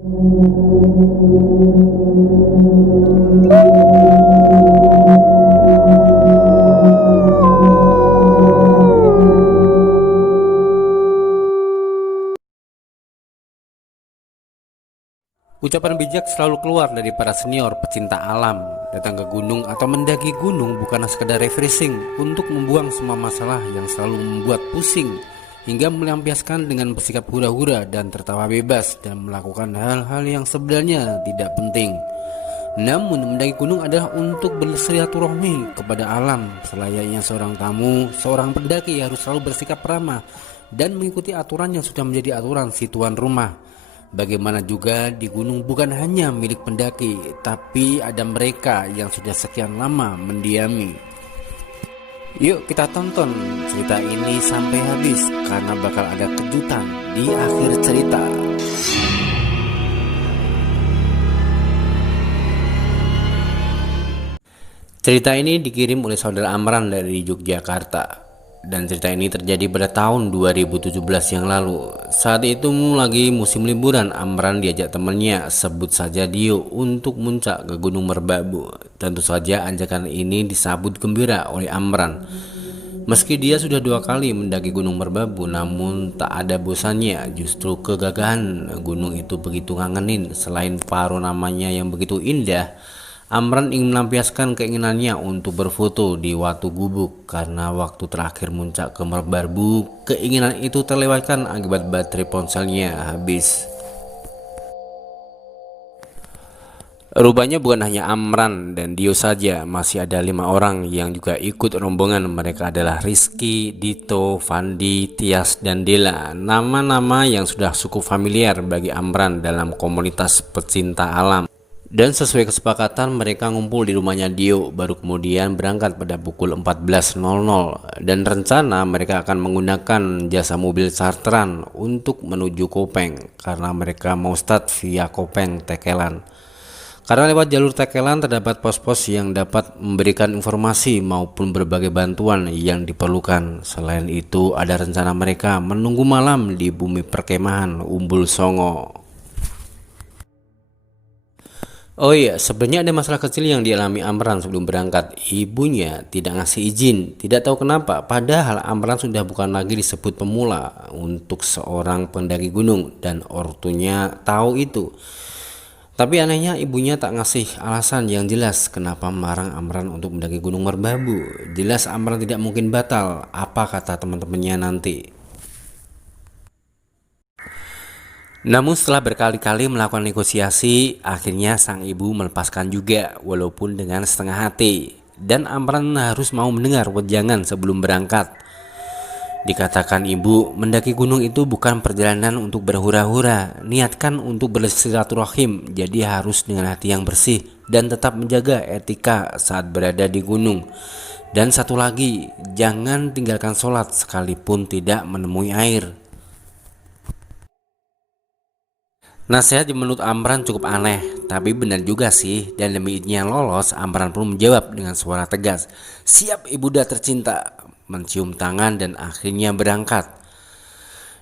Ucapan bijak selalu keluar dari para senior pecinta alam. Datang ke gunung atau mendaki gunung bukanlah sekedar refreshing untuk membuang semua masalah yang selalu membuat pusing, hingga melampiaskan dengan bersikap hura-hura dan tertawa bebas dan melakukan hal-hal yang sebenarnya tidak penting. Namun mendaki gunung adalah untuk bersilaturahmi kepada alam. Selayaknya seorang tamu, seorang pendaki harus selalu bersikap ramah dan mengikuti aturan yang sudah menjadi aturan si tuan rumah. Bagaimana juga di gunung bukan hanya milik pendaki, tapi ada mereka yang sudah sekian lama mendiami. Yuk kita tonton cerita ini sampai habis, karena bakal ada kejutan di akhir cerita. Cerita ini dikirim oleh saudara Amran dari Yogyakarta. Dan cerita ini terjadi pada tahun 2017 yang lalu. Saat itu lagi musim liburan, Amran diajak temannya, sebut saja Dio, untuk muncak ke Gunung Merbabu. Tentu saja ajakan ini disambut gembira oleh Amran. Meski dia sudah 2 kali mendaki Gunung Merbabu, namun tak ada bosannya. Justru kegagahan gunung itu begitu ngangenin. Selain paro namanya yang begitu indah, Amran ingin melampiaskan keinginannya untuk berfoto di Watu Gubuk. Karena waktu terakhir muncak ke Merbabu, keinginan itu terlewatkan akibat baterai ponselnya habis. Rupanya bukan hanya Amran dan Dio saja, masih ada 5 orang yang juga ikut rombongan. Mereka adalah Rizky, Dito, Fandi, Tias, dan Dela. Nama-nama yang sudah cukup familiar bagi Amran dalam komunitas pecinta alam. Dan sesuai kesepakatan, mereka ngumpul di rumahnya Dio, baru kemudian berangkat pada pukul 14.00. Dan rencana mereka akan menggunakan jasa mobil charteran untuk menuju Kopeng, karena mereka mau start via Kopeng Tekelan. Karena lewat jalur Tekelan terdapat pos-pos yang dapat memberikan informasi maupun berbagai bantuan yang diperlukan. Selain itu, ada rencana mereka menunggu malam di bumi perkemahan Umbul Songo. Oh iya, sebenarnya ada masalah kecil yang dialami Amran sebelum berangkat. Ibunya tidak ngasih izin, tidak tahu kenapa. Padahal Amran sudah bukan lagi disebut pemula untuk seorang pendaki gunung, dan ortunya tahu itu. Tapi anehnya ibunya tak ngasih alasan yang jelas kenapa melarang Amran untuk mendaki Gunung Merbabu. Jelas Amran tidak mungkin batal, apa kata teman-temannya nanti. Namun setelah berkali-kali melakukan negosiasi, akhirnya sang ibu melepaskan juga, walaupun dengan setengah hati. Dan Amran harus mau mendengar wejangan sebelum berangkat. Dikatakan ibu, mendaki gunung itu bukan perjalanan untuk berhura-hura, niatkan untuk bersilaturahim, jadi harus dengan hati yang bersih dan tetap menjaga etika saat berada di gunung. Dan satu lagi, jangan tinggalkan sholat sekalipun tidak menemui air. Nasihat menurut Amran cukup aneh, tapi benar juga sih. Dan demi ingin lolos, Amran pun menjawab dengan suara tegas, "Siap ibunda tercinta," mencium tangan dan akhirnya berangkat.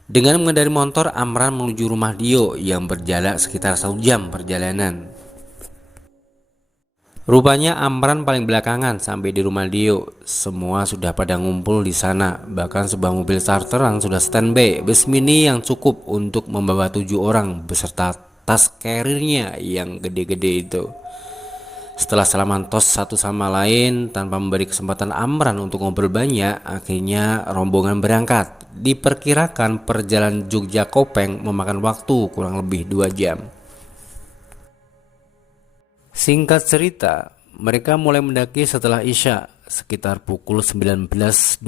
Dengan mengendarai motor, Amran menuju rumah Dio yang berjarak sekitar 1 jam perjalanan. Rupanya Amran paling belakangan sampai di rumah Dio. Semua sudah pada ngumpul di sana. Bahkan sebuah mobil charteran sudah standby, bus mini yang cukup untuk membawa 7 orang beserta tas carrier-nya yang gede-gede itu. Setelah salaman tos satu sama lain tanpa memberi kesempatan Amran untuk ngobrol banyak, akhirnya rombongan berangkat. Diperkirakan perjalanan Jogja Kopeng memakan waktu kurang lebih 2 jam. Singkat cerita, mereka mulai mendaki setelah Isya sekitar pukul 19.20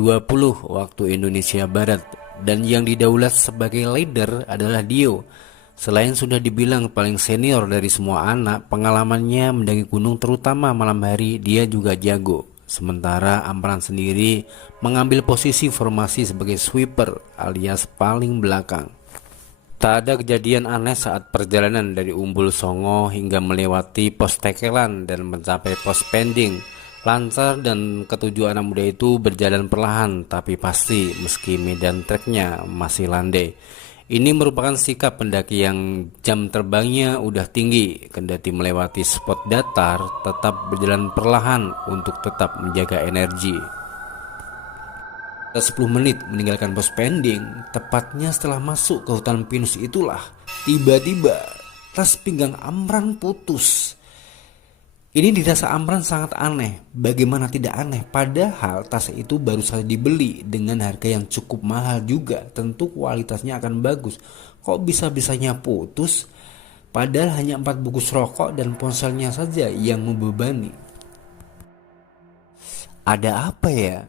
waktu Indonesia Barat, dan yang didaulat sebagai leader adalah Dio. Selain sudah dibilang paling senior dari semua anak, pengalamannya mendaki gunung terutama malam hari dia juga jago. Sementara Amran sendiri mengambil posisi formasi sebagai sweeper alias paling belakang. Tak ada kejadian aneh saat perjalanan dari Umbul Songo hingga melewati pos Tekelan dan mencapai pos Pending. Lancar dan ketujuh anak muda itu berjalan perlahan tapi pasti meski medan treknya masih landai. Ini merupakan sikap pendaki yang jam terbangnya udah tinggi, kendati melewati spot datar, tetap berjalan perlahan untuk tetap menjaga energi. 10 menit meninggalkan pos pending, tepatnya setelah masuk ke hutan pinus itulah, tiba-tiba tas pinggang Amran putus. Ini dirasa Amran sangat aneh. Bagaimana tidak aneh? Padahal tas itu baru saja dibeli dengan harga yang cukup mahal juga. Tentu kualitasnya akan bagus. Kok bisa-bisanya putus? Padahal hanya 4 bungkus rokok dan ponselnya saja yang membebani. Ada apa ya?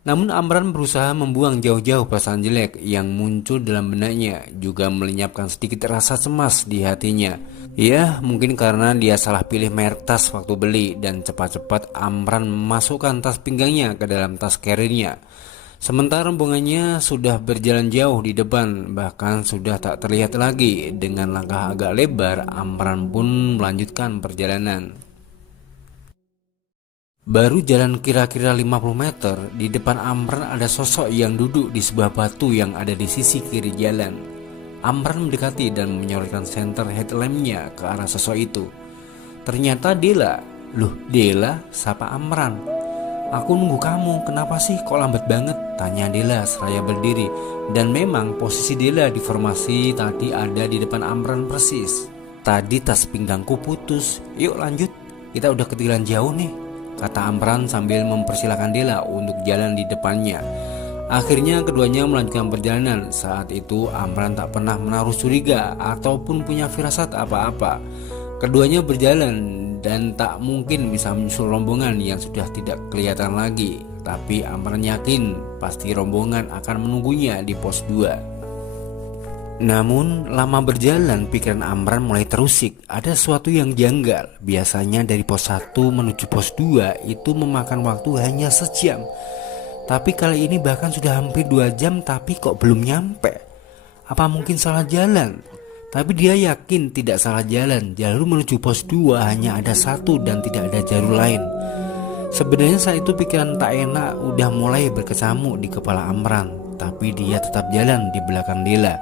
Namun Amran berusaha membuang jauh-jauh perasaan jelek yang muncul dalam benaknya, juga melenyapkan sedikit rasa cemas di hatinya. Ya, mungkin karena dia salah pilih merek tas waktu beli, dan cepat-cepat Amran memasukkan tas pinggangnya ke dalam tas carrier-nya. Sementara rombongannya sudah berjalan jauh di depan, bahkan sudah tak terlihat lagi. Dengan langkah agak lebar, Amran pun melanjutkan perjalanan. Baru jalan kira-kira 50 meter, di depan Amran ada sosok yang duduk di sebuah batu yang ada di sisi kiri jalan. Amran mendekati dan menyorotkan senter headlampnya ke arah sosok itu. Ternyata Dela. Loh, Dela? Sapa Amran. Aku nunggu kamu, kenapa sih kok lambat banget? Tanya Dela seraya berdiri. Dan memang posisi Dela di formasi tadi ada di depan Amran persis. Tadi tas pinggangku putus, yuk lanjut, kita udah ketinggalan jauh nih, kata Amran sambil mempersilahkan Dela untuk jalan di depannya. Akhirnya keduanya melanjutkan perjalanan. Saat itu Amran tak pernah menaruh curiga ataupun punya firasat apa-apa. Keduanya berjalan dan tak mungkin bisa menyusul rombongan yang sudah tidak kelihatan lagi. Tapi Amran yakin pasti rombongan akan menunggunya di pos 2. Namun lama berjalan, pikiran Amran mulai terusik. Ada sesuatu yang janggal. Biasanya dari pos 1 menuju pos 2 itu memakan waktu hanya sejam. Tapi kali ini bahkan sudah hampir 2 jam tapi kok belum nyampe. Apa mungkin salah jalan? Tapi dia yakin tidak salah jalan. Jalur menuju pos 2 hanya ada satu dan tidak ada jalur lain. Sebenarnya saat itu pikiran tak enak udah mulai berkecamuk di kepala Amran. Tapi dia tetap jalan di belakang Dela.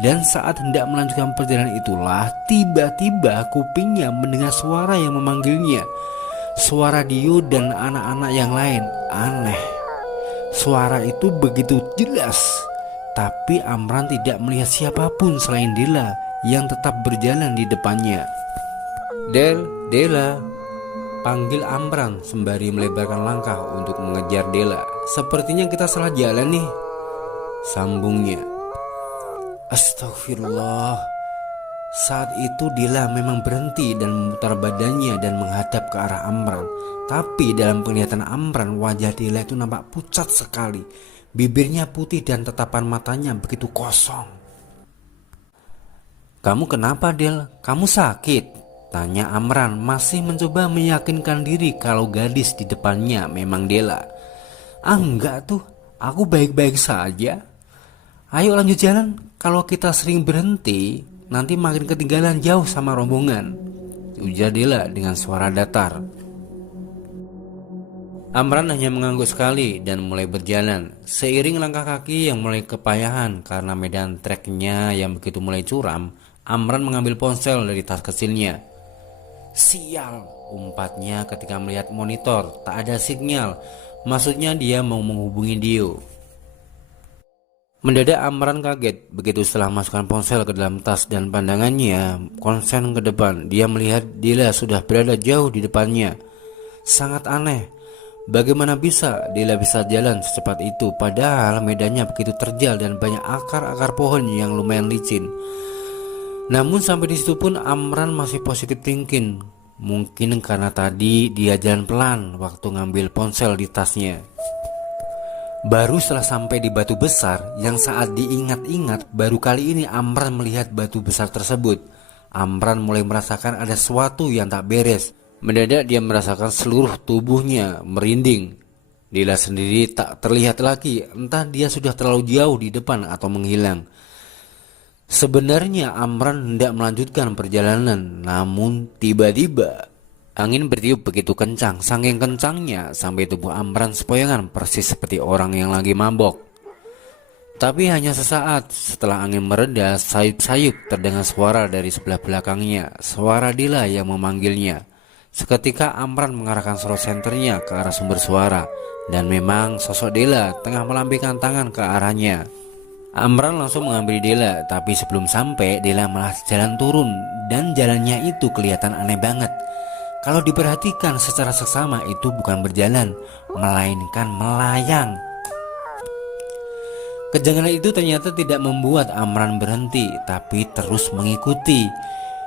Dan saat hendak melanjutkan perjalanan itulah tiba-tiba kupingnya mendengar suara yang memanggilnya. Suara Dio dan anak-anak yang lain. Aneh. Suara itu begitu jelas. Tapi Amran tidak melihat siapapun selain Dela yang tetap berjalan di depannya. Dela, panggil Amran sembari melebarkan langkah untuk mengejar Dela. Sepertinya kita salah jalan nih, sambungnya. Astagfirullah. Saat itu Dela memang berhenti dan memutar badannya dan menghadap ke arah Amran. Tapi dalam penglihatan Amran, wajah Dela itu nampak pucat sekali. Bibirnya putih dan tatapan matanya begitu kosong. Kamu kenapa, Del? Kamu sakit? Tanya Amran, masih mencoba meyakinkan diri kalau gadis di depannya memang Dela. Enggak tuh, aku baik-baik saja. Ayo lanjut jalan. Kalau kita sering berhenti, nanti makin ketinggalan jauh sama rombongan, ujar Dela dengan suara datar. Amran hanya mengangguk sekali dan mulai berjalan. Seiring langkah kaki yang mulai kepayahan karena medan treknya yang begitu mulai curam, Amran mengambil ponsel dari tas kecilnya. Sial, umpatnya ketika melihat monitor tak ada sinyal. Maksudnya dia mau menghubungi Dio. Mendadak Amran kaget begitu setelah masukkan ponsel ke dalam tas dan pandangannya konsen ke depan. Dia melihat Dela sudah berada jauh di depannya. Sangat aneh. Bagaimana bisa Dela bisa jalan secepat itu padahal medannya begitu terjal dan banyak akar-akar pohon yang lumayan licin. Namun sampai di situ pun Amran masih positif thinking. Mungkin karena tadi dia jalan pelan waktu ngambil ponsel di tasnya. Baru setelah sampai di batu besar yang saat diingat-ingat baru kali ini Amran melihat batu besar tersebut. Amran mulai merasakan ada sesuatu yang tak beres. Mendadak dia merasakan seluruh tubuhnya merinding. Dela sendiri tak terlihat lagi, entah dia sudah terlalu jauh di depan atau menghilang. Sebenarnya Amran hendak melanjutkan perjalanan, namun tiba-tiba angin bertiup begitu kencang, saking kencangnya sampai tubuh Amran sepoyongan persis seperti orang yang lagi mabok. Tapi hanya sesaat setelah angin mereda, sayup-sayup terdengar suara dari sebelah belakangnya. Suara Dila yang memanggilnya. Seketika Amran mengarahkan slot senternya ke arah sumber suara. Dan memang sosok Dila tengah melambaikan tangan ke arahnya. Amran langsung mengambil Dela, tapi sebelum sampai Dela malah jalan turun. Dan jalannya itu kelihatan aneh banget. Kalau diperhatikan secara seksama itu bukan berjalan, melainkan melayang. Kejanggalan itu ternyata tidak membuat Amran berhenti, tapi terus mengikuti.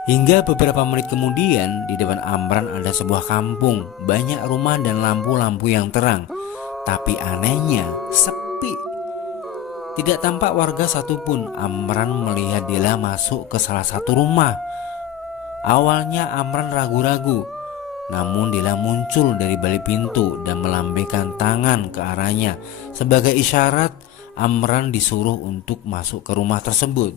Hingga beberapa menit kemudian di depan Amran ada sebuah kampung, banyak rumah dan lampu-lampu yang terang. Tapi anehnya sepi. Tidak tampak warga satupun. Amran melihat Dela masuk ke salah satu rumah. Awalnya Amran ragu-ragu, namun Dela muncul dari balik pintu dan melambaikan tangan ke arahnya. Sebagai isyarat, Amran disuruh untuk masuk ke rumah tersebut.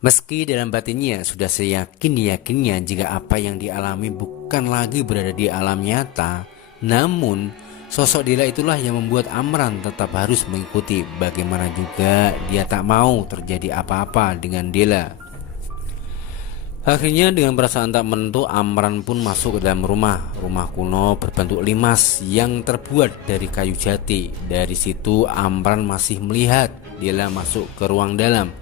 Meski dalam batinnya sudah seyakin-yakinnya jika apa yang dialami bukan lagi berada di alam nyata, namun sosok Dela itulah yang membuat Amran tetap harus mengikuti. Bagaimana juga dia tak mau terjadi apa-apa dengan Dela. Akhirnya dengan perasaan tak menentu, Amran pun masuk ke dalam rumah kuno berbentuk limas yang terbuat dari kayu jati. Dari situ Amran masih melihat Dela masuk ke ruang dalam.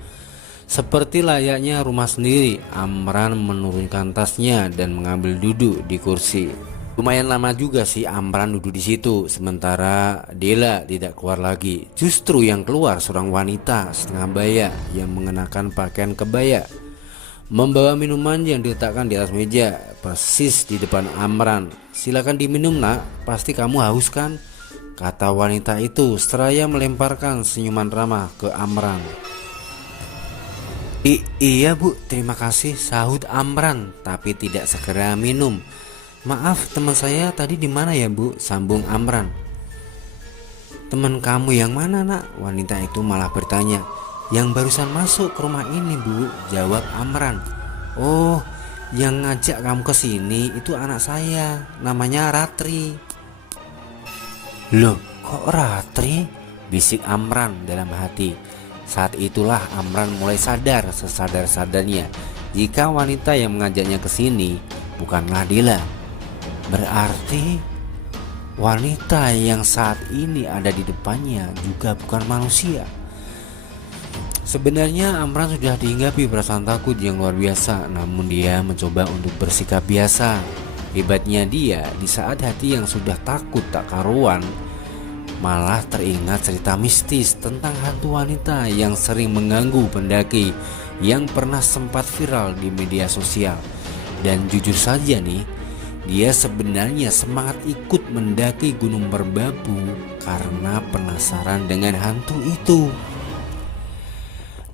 Seperti layaknya rumah sendiri, Amran menurunkan tasnya dan mengambil duduk di kursi. Lumayan lama juga sih Amran duduk di situ, sementara Dela tidak keluar lagi. Justru yang keluar seorang wanita setengah baya yang mengenakan pakaian kebaya, membawa minuman yang diletakkan di atas meja persis di depan Amran. "Silakan diminum nak, pasti kamu haus kan?" kata wanita itu seraya melemparkan senyuman ramah ke Amran. Iya bu, terima kasih," sahut Amran tapi tidak segera minum. "Maaf, teman saya tadi di mana ya bu?" sambung Amran. "Teman kamu yang mana nak?" wanita itu malah bertanya. "Yang barusan masuk ke rumah ini bu," jawab Amran. "Oh, yang ngajak kamu ke sini itu anak saya, namanya Ratri." "Loh, kok Ratri?" bisik Amran dalam hati. Saat itulah Amran mulai sadar sesadar-sadarnya jika wanita yang mengajaknya ke sini bukanlah Dela. Berarti wanita yang saat ini ada di depannya juga bukan manusia. Sebenarnya Amran sudah dihinggapi perasaan takut yang luar biasa, namun dia mencoba untuk bersikap biasa. Hebatnya dia, di saat hati yang sudah takut tak karuan, malah teringat cerita mistis tentang hantu wanita yang sering mengganggu pendaki yang pernah sempat viral di media sosial. Dan jujur saja nih, dia sebenarnya semangat ikut mendaki Gunung Merbabu karena penasaran dengan hantu itu.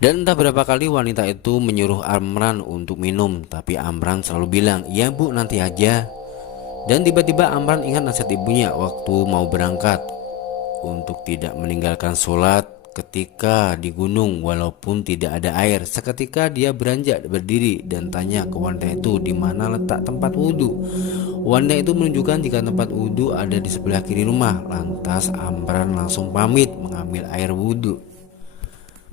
Dan entah berapa kali wanita itu menyuruh Amran untuk minum, tapi Amran selalu bilang, "Ya bu, nanti aja." Dan tiba-tiba Amran ingat nasihat ibunya waktu mau berangkat untuk tidak meninggalkan sholat ketika di gunung walaupun tidak ada air. Seketika dia beranjak berdiri dan tanya ke wanita itu di mana letak tempat wudhu. Wanita itu menunjukkan jika tempat wudhu ada di sebelah kiri rumah. Lantas Amran langsung pamit mengambil air wudhu.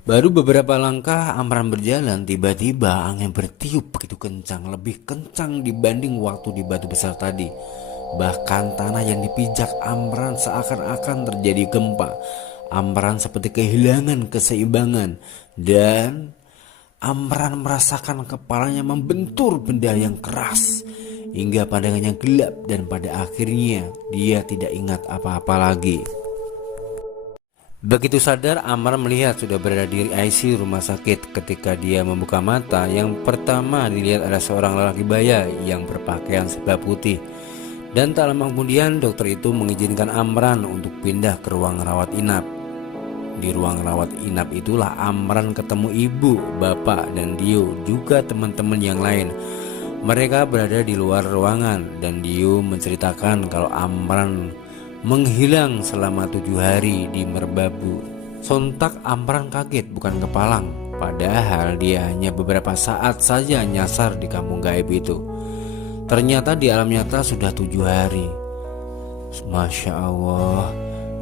Baru beberapa langkah Amran berjalan, tiba-tiba angin bertiup begitu kencang, lebih kencang dibanding waktu di batu besar tadi. Bahkan tanah yang dipijak Amran seakan-akan terjadi gempa. Amran seperti kehilangan keseimbangan dan Amran merasakan kepalanya membentur benda yang keras hingga pandangannya gelap dan pada akhirnya dia tidak ingat apa-apa lagi. Begitu sadar, Amran melihat sudah berada di ICU rumah sakit. Ketika dia membuka mata, yang pertama dilihat ada seorang lelaki baya yang berpakaian serba putih. Dan tak lama kemudian dokter itu mengizinkan Amran untuk pindah ke ruang rawat inap. Di ruang rawat inap itulah Amran ketemu ibu, bapak, dan Dio, juga teman-teman yang lain. Mereka berada di luar ruangan dan Dio menceritakan kalau Amran menghilang selama 7 hari di Merbabu. Sontak Amran kaget bukan kepalang, padahal dia hanya beberapa saat saja nyasar di kampung gaib itu. Ternyata di alam nyata sudah 7 hari. Masya Allah,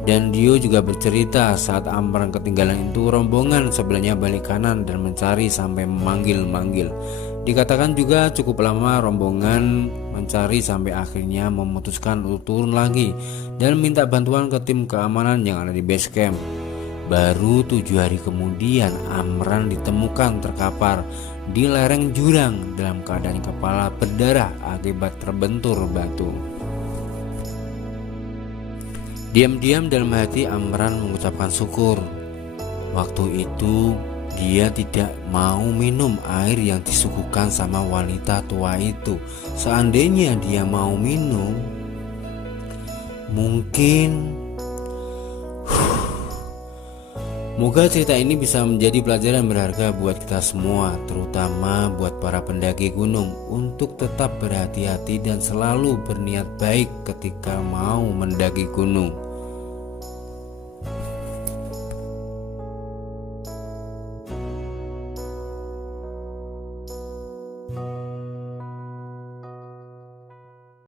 Dan Dio juga bercerita saat Amran ketinggalan itu, rombongan sebelahnya balik kanan dan mencari sampai memanggil-manggil. Dikatakan juga cukup lama rombongan mencari sampai akhirnya memutuskan untuk turun lagi dan minta bantuan ke tim keamanan yang ada di base camp. Baru 7 hari kemudian Amran ditemukan terkapar di lereng jurang dalam keadaan kepala berdarah akibat terbentur batu. Diam-diam dalam hati Amran mengucapkan syukur. Waktu itu dia tidak mau minum air yang disuguhkan sama wanita tua itu. Seandainya dia mau minum, mungkin moga cerita ini bisa menjadi pelajaran berharga buat kita semua, terutama buat para pendaki gunung, untuk tetap berhati-hati dan selalu berniat baik ketika mau mendaki gunung.